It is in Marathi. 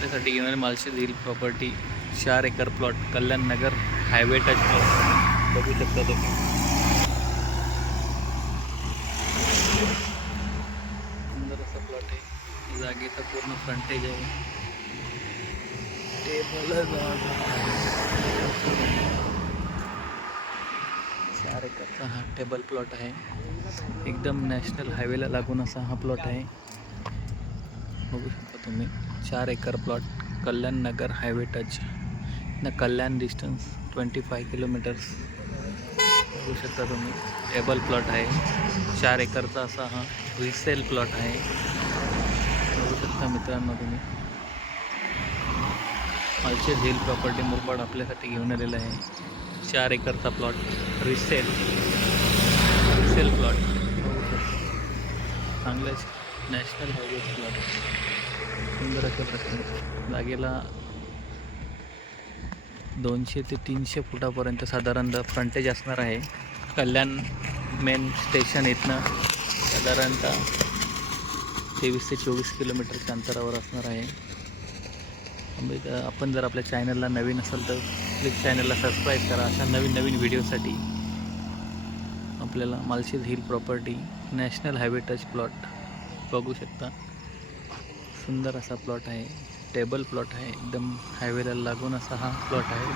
आपल्यासाठी घेऊन मालशेज हिल प्रॉपर्टी चार acre plot Kalyan Nagar highway touch plot बघू शकता तुम्ही. सुंदर असा प्लॉट आहे. जागेचा पूर्ण फ्रंटेज आहे. टेबल चार एकरचा हा टेबल प्लॉट आहे. एकदम नॅशनल हायवेला लागून असा हा प्लॉट आहे. बघू शकता. तुम्ही चार acre plot Kalyan Nagar highway touch न Kalyan distance twenty five kilometres बघू शकता तुम्ही. टेबल प्लॉट आहे. चार एकरचा असा हा रिसेल प्लॉट आहे. बघू शकता मित्रांनो तुम्ही. मालचे हिल प्रॉपर्टी मुरबाड आपल्यासाठी घेऊन आलेलं आहे. चार एकरचा प्लॉट रिसेल. Resale plot. चांगल्याच नॅशनल हायवे प्लॉट सुंदर अशा प्रकारे. जागेला दोनशे ते तीनशे फुटापर्यंत साधारणतः फ्रंटेज असणार आहे. कल्याण मेन स्टेशन इथनं साधारणतः तेवीस ते चोवीस किलोमीटरच्या अंतरावर असणार आहे. आपण जर आपल्या चॅनलला नवीन असाल तर प्लीज चॅनलला सबस्क्राईब करा. अशा नवीन नवीन व्हिडिओसाठी आपल्याला Malshej hill property national highway touch plot बघू शकता. सुंदर असा प्लॉट आहे. टेबल प्लॉट आहे. एकदम हायवेला लागून असा हा प्लॉट आहे.